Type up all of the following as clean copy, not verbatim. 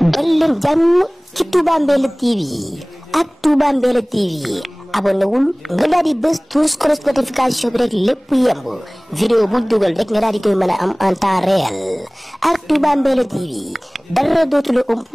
dal leen jàmm ci Touba Mbella TV ak Touba Mbella TV abonné wul nga daal di bës tous notification bi rek lépp yemb vidéo bu dugal rek nga daal di koy mën a am en temps réel ak Touba Mbella TV dara dootu la ëmp.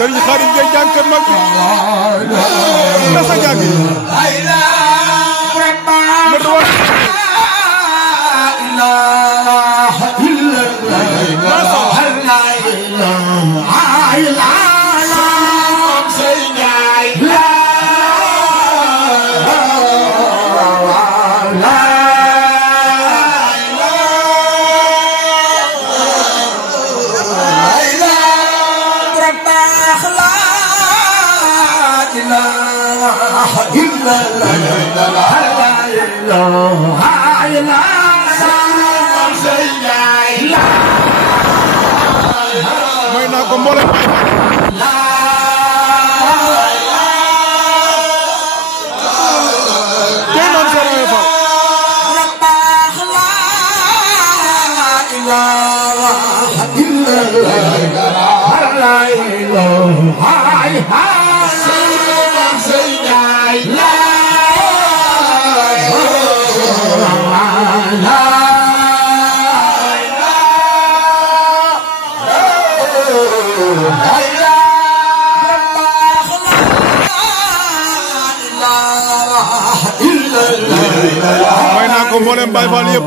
Sëriñ Xaadim ngay jàng kër mag na sa jàng may naa ko mboolem tey noon soroye fa may naa ko mboolem Baay Faal yëpp